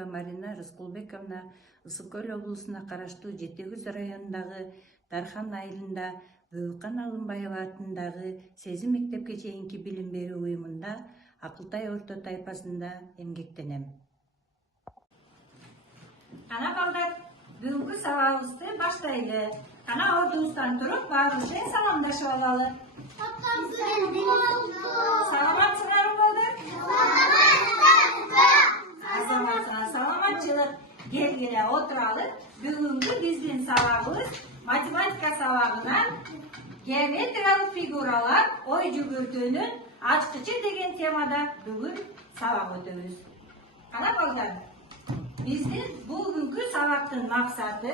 Исаева Марина Рыскулбековна Ысык Көл облусуна караштуу Жетегүз районундагы Дархан айылында Бөкан Алымбаева атындагы Сезим мектепке чейинки билим берүү уюмунда Акылтай орто тайпасында эмгектенем. Кана балдар, бүгүнкү сабагыбызды баштайлы. Кана ордубуздан туруп баарыбыз саламдашып алалы. Саламатсыңарбы балдар? Азаматсыңар, саламатчылык. Келгиле отуралы. Бүгүнкү биздин сабагыбыз математика сабагынан геометриялык фигуралар ой жүгүртүүнүн ачкычы деген темада бүгүн сабак өтөбүз. Кана балдар, биздин бүгүнкү сабактын максаты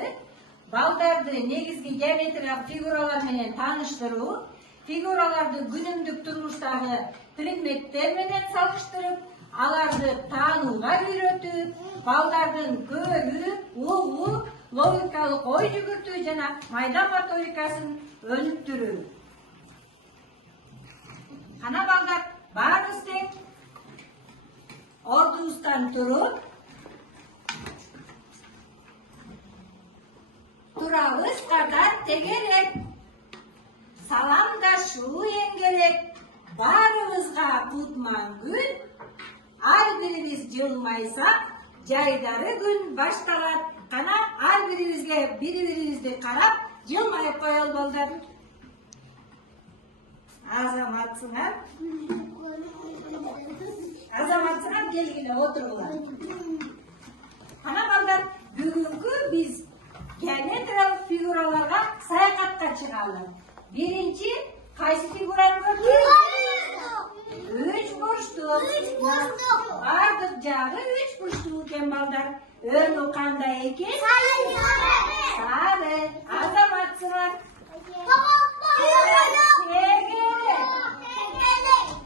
балдарды негизги геометриялык фигуралар менен тааныштыруу, фигураларды күнүмдүк турмуштагы предметтер менен салыштырып, аларды таанууга үйрөтүп, балдардын көрүү, угуу, логикалык ой жүгүртүү жана майда моторикасын өнүктүрүү. Кана балдар, баарыбыз тең ордубуздан туруп турабыз, катар тегерек. Саламдашуу эң керек. Баарыбызга кутман күн. Ар бирибиз жылмайсак, жайдары күн башталат. Кана ар бирибизге бири-бирибизди карап, жылмайып коелу балдар. Азаматсыңар. Азаматсыңар, келгиле отургула. Кана балдар, бүгүнкү биз геометриялык фигураларга саякатка чыгалы. Биринчи кайсы фигураны көрдүңүз? Үч бурчтук. Бардык жагы үч бурчтук экен балдар. Өнү кандай экен? Сары. Азаматсыңар.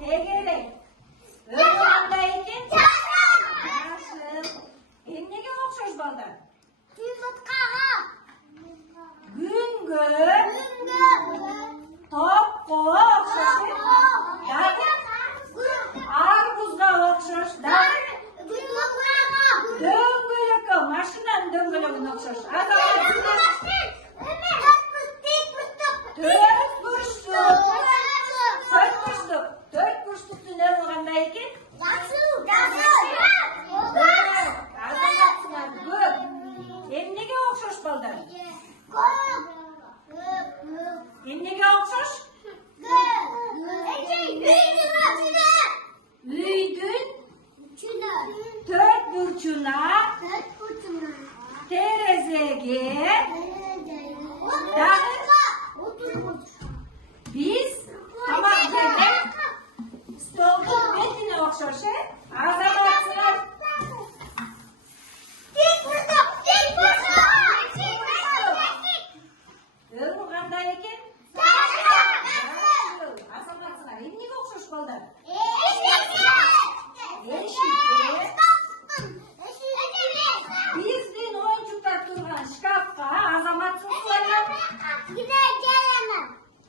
Тегелек. Өнү кандай экен? Жашыл. Эмнеге окшош балдар? Күнгө, топко окшош, арбузга окшош, дөңгөлөккө, машинанын дөңгөлөгүнө окшош. Төрт бурчтуктун өнү кандай экен? Азаматсыңар, көп. Эмнеге окшош балдар? Эмнеге окшош? Үйдүн төрт бурчуна, терезеге, биз тамак жеген столдун бетине окшош, Азаматсыңар. Өнү кандай экен? Азаматсыңар, эмнеге окшош балдар? Биздин оюнчуктар турган шкафка Азаматсыңар.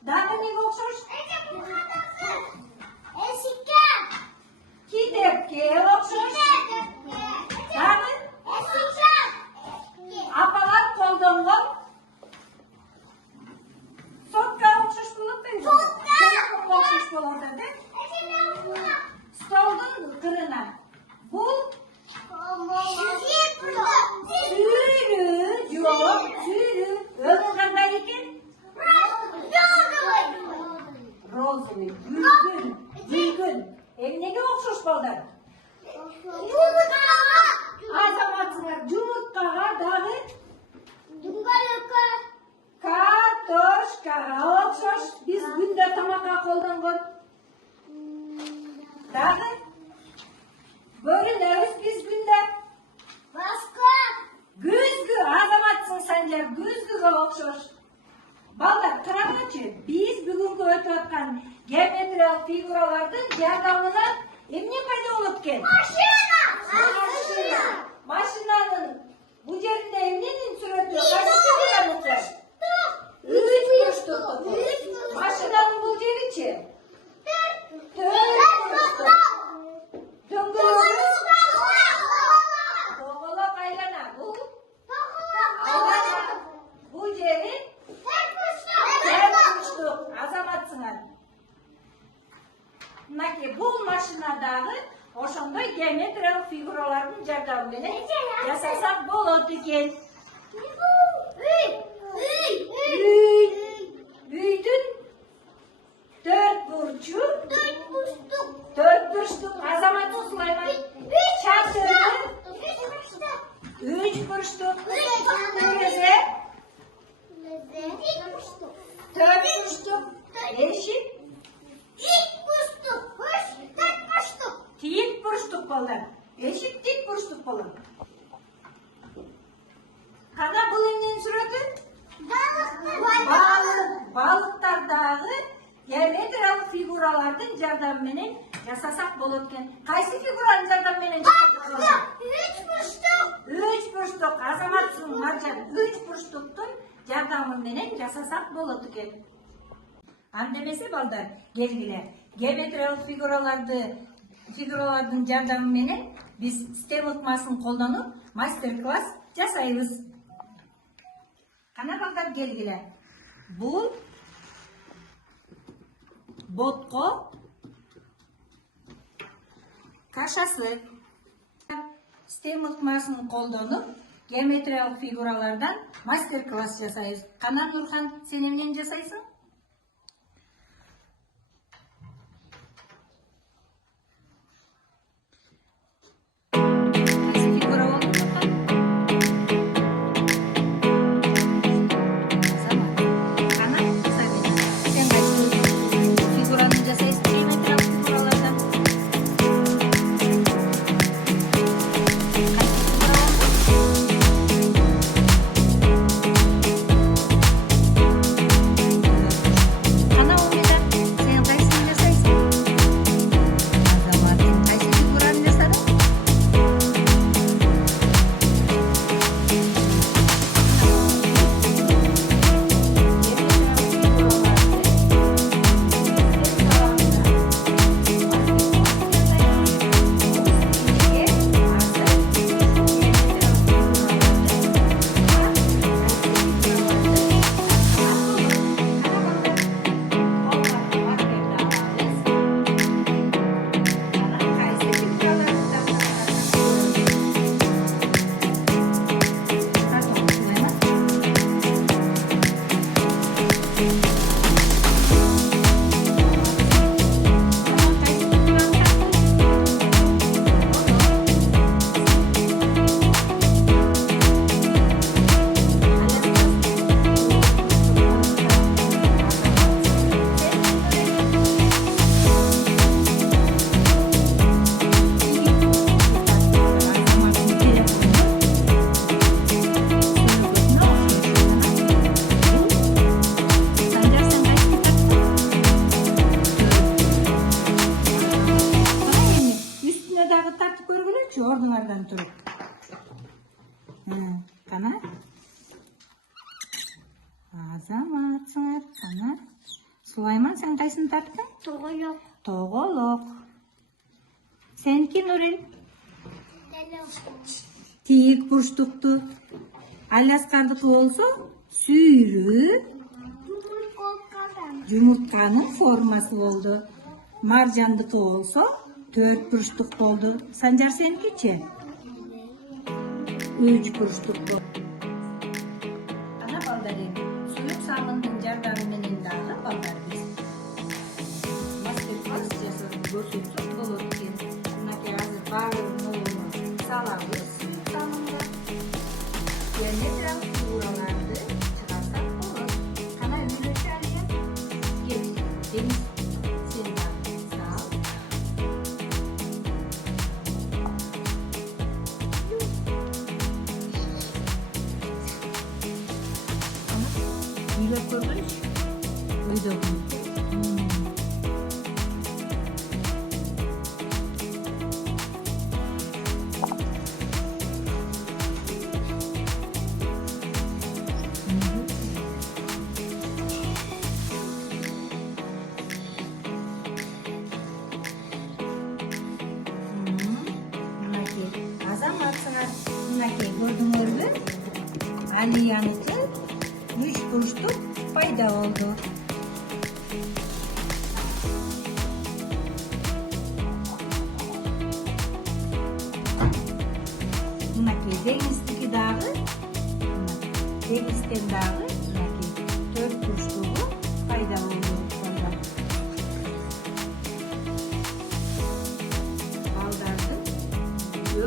Дагы эмнеге окшош? Китепке окшош. Дагы апалар колдонгон сотка окшош болот дейби? Сотка окшош болот да? Столдун кырына. Бул сүйрүү, жок, сүйрүү. Өнү кандай экен? Розовый, гүлгүн. Эмнеге окшош балдар? Азаматсыңар, жумурткага, дагы картошкага окшош. Биз күндө тамакка колдонгон. Дагы бөрүнөбүз биз күндө. Күзгү, Азаматсың Санжар, күзгүгө окшош. Балдар, караңычы, биз бүгүнкү өтүп аткан геометриялык фигуралардын жардамынан эмне пайда болот экен? Машина. Машинанын бул жеринде эмненин сүрөтү? Кайсы фигураны окшош? Үч бурчтук. Машинанын бул жеричи? Төрт бурчтук. Дөңгөлөгү мынакей бул машинадагы ошондой геометриялык фигуралардын жардамы менен жасасак болот экен. Үйдүн төрт бурчтук Азамат Сулайман чатыры үч бурчтук терезе төрт бурчтук эшик тик бурчтук болду. Эшик тик бурчтук болот. Кана бул эмненин сүрөтү? Балыктардагы геометриялык фигуралардын жардамы менен жасасак болот экен. Кайсы фигуранын жардамы менен жасасак болот? Үч бурчтук. Азамат Маржан үч бурчтуктун жардамы менен жасасак болот экен. Анда эмесе балдар, келгиле. Геометриялык фигуралардын жардамы менен биз STEM ыкмасын колдонуп мастер-класс жасайбыз. Кана балдар, келгиле. Бул ботко кашасы. STEM ыкмасын колдонуп геометриялык фигуралардан мастер-класс жасайбыз. Кана Нурхан, сен эмнени жасайсың? Ордуңардан туруп. Кана? Азаматсыңар, кана? Сулайман, сен кайсын тарттың? Тоголок. Тоголок. Сенки, Нурел? Тик бурчтукту. Аласкардыкы болсо, сүйрү жумуртканын формасы болду. Маржандыкы болсо, төрт бурчтук болду. Санжар, сенкичи? Үч бурчтук болду. Ана балдар, суюк сабындын жардамы менен дагы балдар биз мастер-класс жасап көрсөтсөк болот экен. Мынакей азыр баардыгын оюну салабыз. Суюк сабында геометриялык фигураларды чыгарсак болот. Кана үйлөчү алия? Кел, Дениз, сен дагы сал. Үйлөп көргөнчү? Үйдө. Азаматсыңар, мынакей көрдүңөрбү? Алияныкы үч бурчтук пайда болду.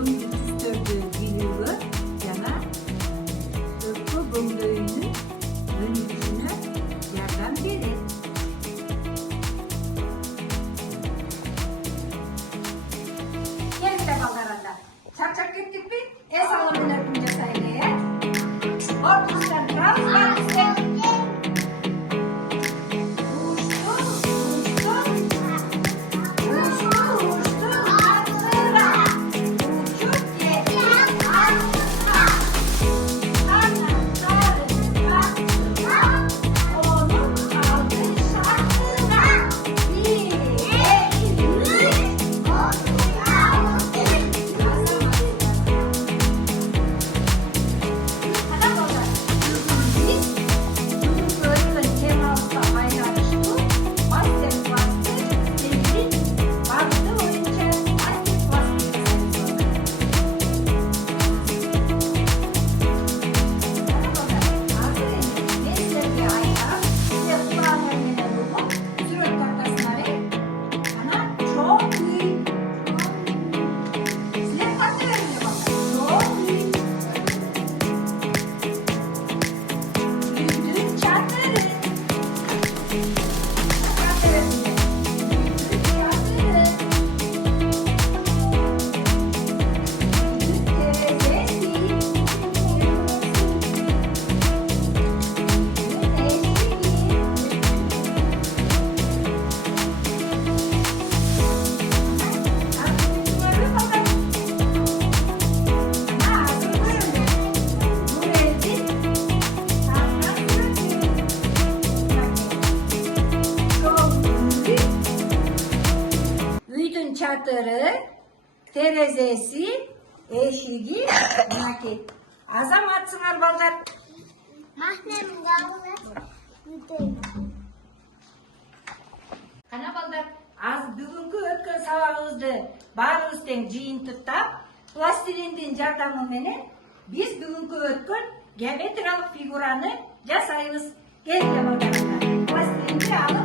өңдүү түстөрдү билүүгө жана өпкө бөңдөйүнүн өнүгүшүнө жардам берет. Келді балдарында. Чарчап кеттік пе? Эс алып өнерін жасайлы, Отпустан тұрамыз ба бізде? Атыра. Учып кетіп атыра. Қанаттарын қақтыра. Оның алды шатыра. 1, 2, 2. Çatırı, terezesi, eşigi, nakit. Azamatsınlar balдар. Қана балдар, аз бүгінгі өткен сабағымызды баарыбыз тең жыйынтыктап, пластилиндин жардамы менен биз бүгүнкү өткөн геометриялык фигураны жасайбыз. Келгиле балдар. Пластилинди алып